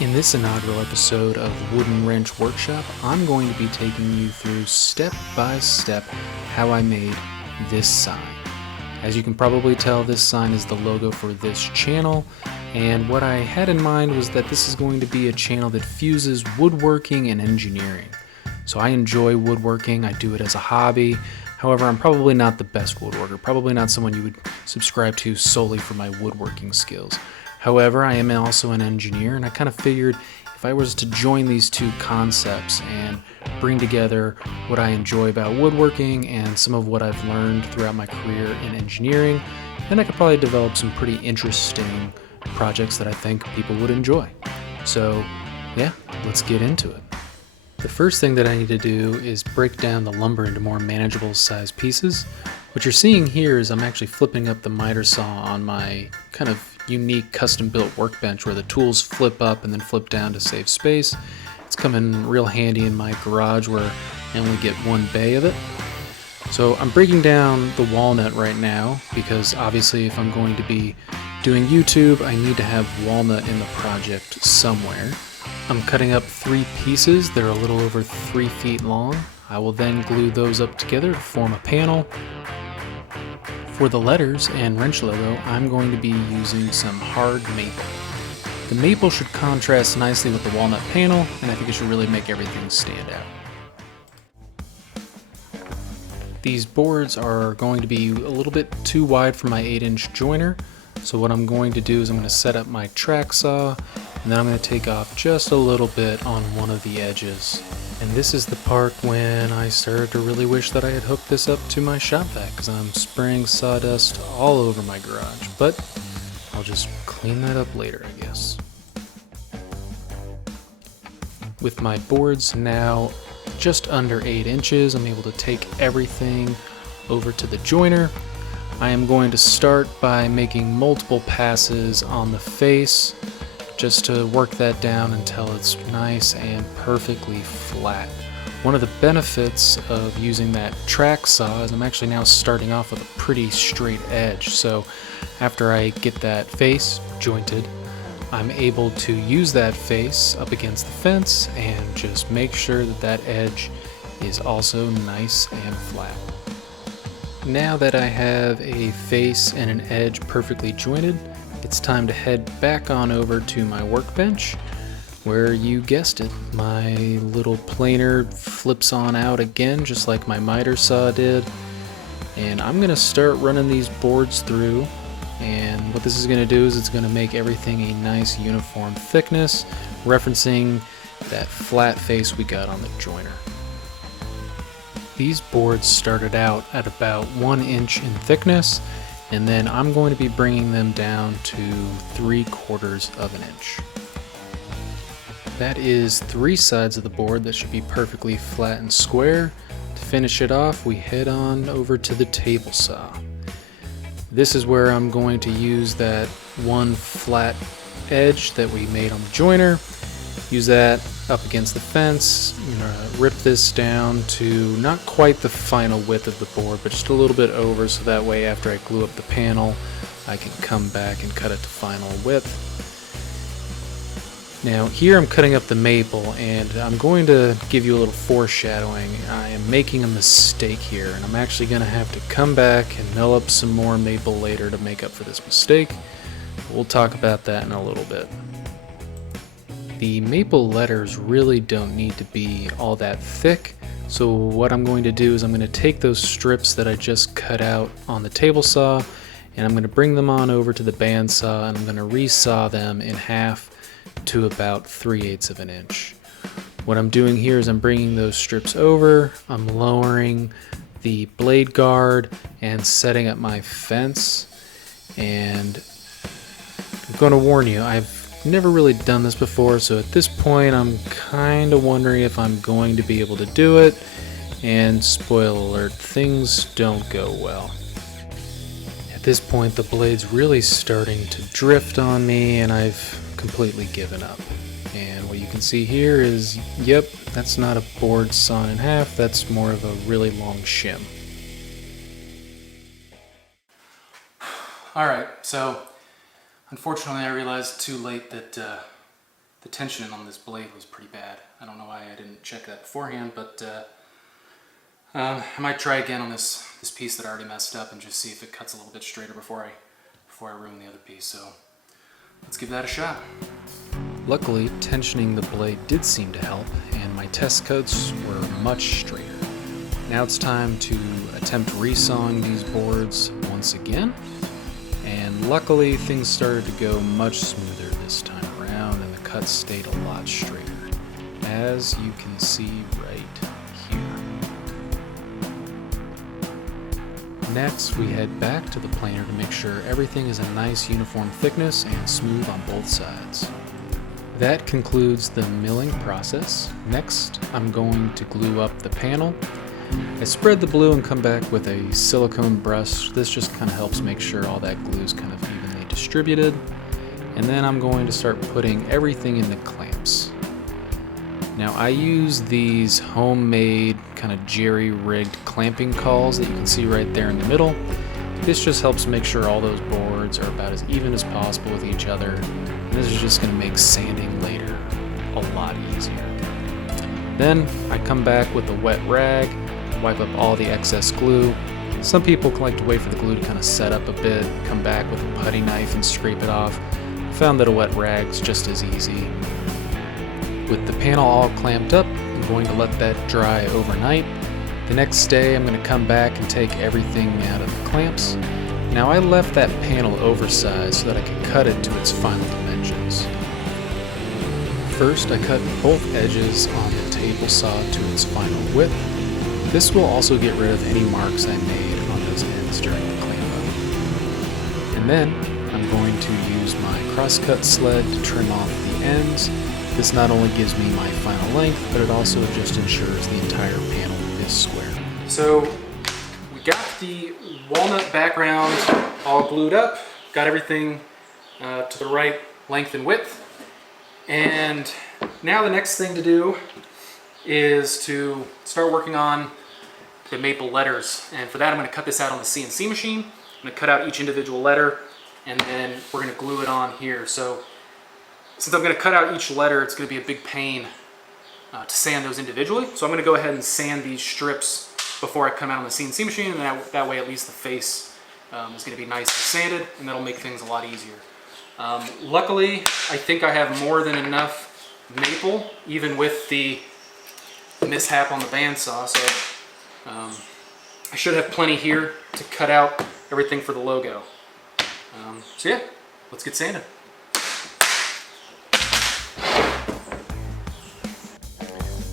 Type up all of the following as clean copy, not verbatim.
In this inaugural episode of Wooden Wrench Workshop, I'm going to be taking you through step by step how I made this sign. As you can probably tell, this sign is the logo for this channel, and what I had in mind was that this is going to be a channel that fuses woodworking and engineering. So I enjoy woodworking, I do it as a hobby. However, I'm probably not the best woodworker, probably not someone you would subscribe to solely for my woodworking skills. However, I am also an engineer, and I kind of figured if I was to join these two concepts and bring together what I enjoy about woodworking and some of what I've learned throughout my career in engineering, then I could probably develop some pretty interesting projects that I think people would enjoy. So yeah, let's get into it. The first thing that I need to do is break down the lumber into more manageable size pieces. What you're seeing here is I'm actually flipping up the miter saw on my kind of unique custom-built workbench where the tools flip up and then flip down to save space. It's coming real handy in my garage where I only get one bay of it. So I'm breaking down the walnut right now because obviously if I'm going to be doing YouTube, I need to have walnut in the project somewhere. I'm cutting up 3 pieces that are a little over 3 feet long. I will then glue those up together to form a panel. For the letters and wrench logo, I'm going to be using some hard maple. The maple should contrast nicely with the walnut panel, and I think it should really make everything stand out. These boards are going to be a little bit too wide for my 8-inch joiner, so what I'm going to do is I'm going to set up my track saw, and then I'm going to take off just a little bit on one of the edges. And this is the part when I started to really wish that I had hooked this up to my shop vac, because I'm spraying sawdust all over my garage, but I'll just clean that up later, I guess. With my boards now just under 8 inches, I'm able to take everything over to the joiner. I am going to start by making multiple passes on the face, just to work that down until it's nice and perfectly flat. One of the benefits of using that track saw is I'm actually now starting off with a pretty straight edge. So after I get that face jointed, I'm able to use that face up against the fence and just make sure that that edge is also nice and flat. Now that I have a face and an edge perfectly jointed, it's time to head back on over to my workbench where, you guessed it, my little planer flips on out again just like my miter saw did. And I'm going to start running these boards through, and what this is going to do is it's going to make everything a nice uniform thickness, referencing that flat face we got on the joiner. These boards started out at about 1 inch in thickness, and then I'm going to be bringing them down to 3/4 of an inch. That is 3 sides of the board that should be perfectly flat and square. To finish it off, we head on over to the table saw. This is where I'm going to use that one flat edge that we made on the joiner, use that up against the fence. I'm going to rip this down to not quite the final width of the board, but just a little bit over, so that way after I glue up the panel, I can come back and cut it to final width. Now here I'm cutting up the maple, and I'm going to give you a little foreshadowing. I am making a mistake here, and I'm actually going to have to come back and mill up some more maple later to make up for this mistake. We'll talk about that in a little bit. The maple letters really don't need to be all that thick, so what I'm going to do is I'm going to take those strips that I just cut out on the table saw, and I'm going to bring them on over to the bandsaw, and I'm going to resaw them in half to about 3/8 of an inch. What I'm doing here is I'm bringing those strips over, I'm lowering the blade guard and setting up my fence, and I'm going to warn you, I've never really done this before, so at this point I'm kind of wondering if I'm going to be able to do it, and spoiler alert, things don't go well. At this point the blade's really starting to drift on me, and I've completely given up. And what you can see here is, yep, that's not a board sawn in half, that's more of a really long shim. Alright, so unfortunately I realized too late that the tension on this blade was pretty bad. I don't know why I didn't check that beforehand, but I might try again on this piece that I already messed up and just see if it cuts a little bit straighter before I ruin the other piece. So let's give that a shot. Luckily, tensioning the blade did seem to help, and my test cuts were much straighter. Now it's time to attempt resawing these boards once again, and luckily things started to go much smoother this time around, and the cuts stayed a lot straighter, as you can see right here. Next, we head back to the planer to make sure everything is a nice uniform thickness and smooth on both sides. That concludes the milling process. Next, I'm going to glue up the panel. I spread the glue and come back with a silicone brush. This just kind of helps make sure all that glue is kind of evenly distributed. And then I'm going to start putting everything in the clamps. Now I use these homemade kind of jerry-rigged clamping cauls that you can see right there in the middle. This just helps make sure all those boards are about as even as possible with each other. And this is just going to make sanding later a lot easier. Then I come back with a wet rag, wipe up all the excess glue. Some people like to wait for the glue to kind of set up a bit, come back with a putty knife and scrape it off. I found that a wet rag's just as easy. With the panel all clamped up, I'm going to let that dry overnight. The next day I'm going to come back and take everything out of the clamps. Now I left that panel oversized so that I could cut it to its final dimensions. First I cut both edges on the table saw to its final width. This will also get rid of any marks I made on those ends during the clamp up. And then I'm going to use my crosscut sled to trim off the ends. This not only gives me my final length, but it also just ensures the entire panel is square. So we got the walnut background all glued up, got everything to the right length and width. And now the next thing to do is to start working on the maple letters. And for that I'm going to cut this out on the CNC machine. I'm going to cut out each individual letter and then we're going to glue it on here. So since I'm going to cut out each letter, it's going to be a big pain to sand those individually. So I'm going to go ahead and sand these strips before I cut them out on the CNC machine, and that way at least the face is going to be nice and sanded, and that'll make things a lot easier. Luckily, I think I have more than enough maple, even with the mishap on the bandsaw, so I should have plenty here to cut out everything for the logo. So yeah, let's get sanded.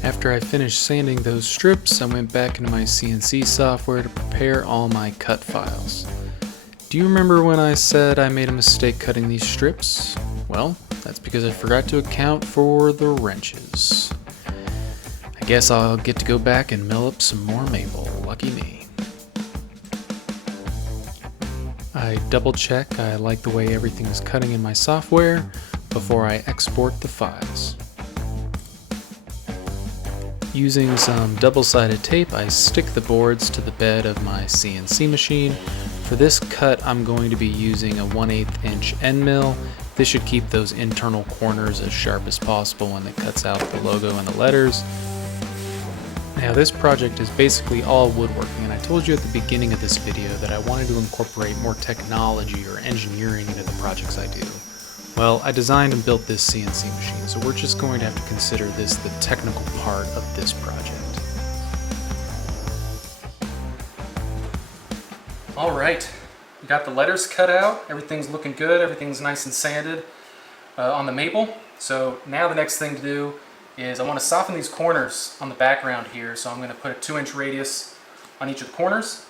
After I finished sanding those strips, I went back into my CNC software to prepare all my cut files. Do you remember when I said I made a mistake cutting these strips? Well, that's because I forgot to account for the wrenches. I guess I'll get to go back and mill up some more maple. Lucky me. I double check I like the way everything is cutting in my software before I export the files. Using some double-sided tape, I stick the boards to the bed of my CNC machine. For this cut, I'm going to be using a 1/8 inch end mill. This should keep those internal corners as sharp as possible when it cuts out the logo and the letters. Now this project is basically all woodworking, and I told you at the beginning of this video that I wanted to incorporate more technology or engineering into the projects I do. Well, I designed and built this CNC machine, so we're just going to have to consider this the technical part of this project. All right, we got the letters cut out, everything's looking good, everything's nice and sanded on the maple. So now the next thing to do is I want to soften these corners on the background here, so I'm going to put a 2-inch radius on each of the corners.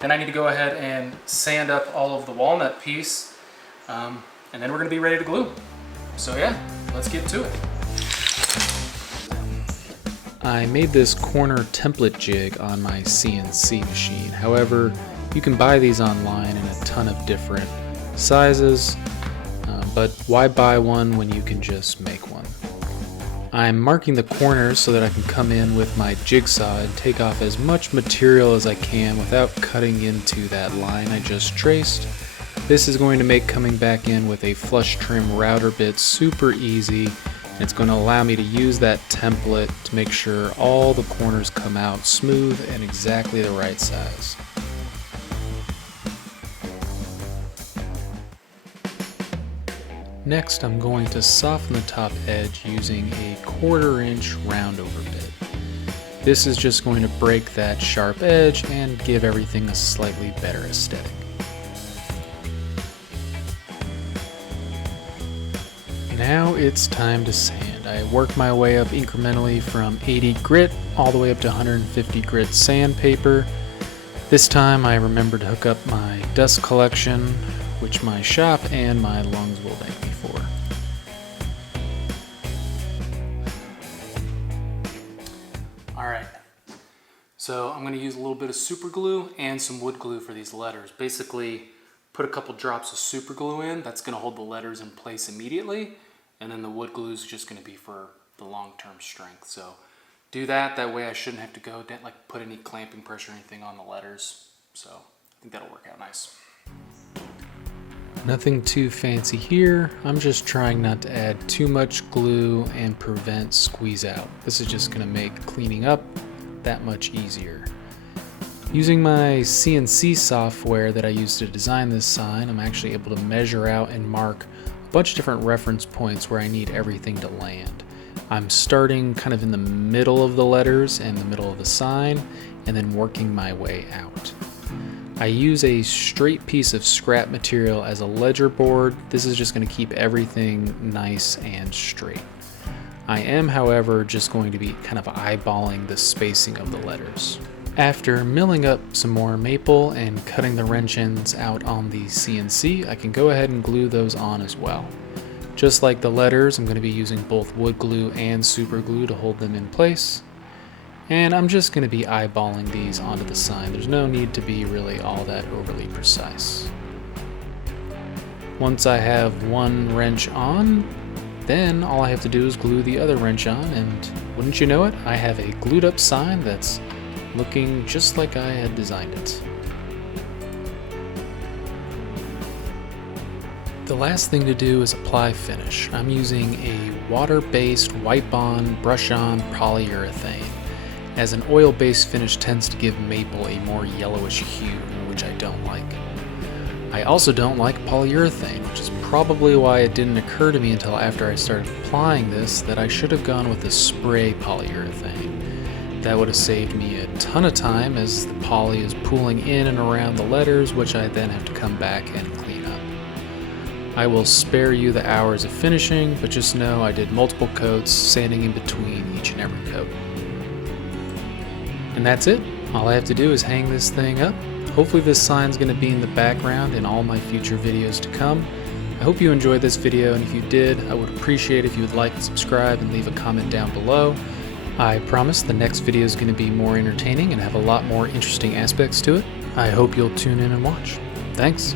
Then I need to go ahead and sand up all of the walnut piece. And then we're going to be ready to glue. So yeah, let's get to it. I made this corner template jig on my CNC machine. However, you can buy these online in a ton of different sizes, but why buy one when you can just make one? I'm marking the corners so that I can come in with my jigsaw and take off as much material as I can without cutting into that line I just traced. This is going to make coming back in with a flush trim router bit super easy, It's going to allow me to use that template to make sure all the corners come out smooth and exactly the right size. Next, I'm going to soften the top edge using a 1/4 inch roundover bit. This is just going to break that sharp edge and give everything a slightly better aesthetic. Now it's time to sand. I work my way up incrementally from 80 grit all the way up to 150 grit sandpaper. This time I remembered to hook up my dust collection, which my shop and my lungs will thank me for. Alright, so I'm going to use a little bit of super glue and some wood glue for these letters. Basically, put a couple drops of super glue in, that's going to hold the letters in place immediately, and then the wood glue is just going to be for the long-term strength. So do that way I shouldn't have to go put any clamping pressure or anything on the letters. So I think that'll work out nice. Nothing too fancy here. I'm just trying not to add too much glue and prevent squeeze out. This is just going to make cleaning up that much easier. Using my CNC software that I used to design this sign, I'm actually able to measure out and mark a bunch of different reference points where I need everything to land. I'm starting kind of in the middle of the letters and the middle of the sign, and then working my way out. I use a straight piece of scrap material as a ledger board. This is just going to keep everything nice and straight. I am, however, just going to be kind of eyeballing the spacing of the letters. After milling up some more maple and cutting the wrench ends out on the CNC, I can go ahead and glue those on as well. Just like the letters, I'm going to be using both wood glue and super glue to hold them in place. And I'm just going to be eyeballing these onto the sign. There's no need to be really all that overly precise. Once I have one wrench on, then all I have to do is glue the other wrench on, and wouldn't you know it, I have a glued up sign that's looking just like I had designed it. The last thing to do is apply finish. I'm using a water-based wipe-on, brush-on polyurethane, as an oil-based finish tends to give maple a more yellowish hue, which I don't like. I also don't like polyurethane, which is probably why it didn't occur to me until after I started applying this that I should have gone with the spray polyurethane. That would have saved me a ton of time as the poly is pooling in and around the letters, which I then have to come back and clean up. I will spare you the hours of finishing, but just know I did multiple coats, sanding in between each and every coat. And that's it. All I have to do is hang this thing up. Hopefully this sign's going to be in the background in all my future videos to come. I hope you enjoyed this video, and if you did, I would appreciate if you would like and subscribe and leave a comment down below. I promise the next video is going to be more entertaining and have a lot more interesting aspects to it. I hope you'll tune in and watch. Thanks.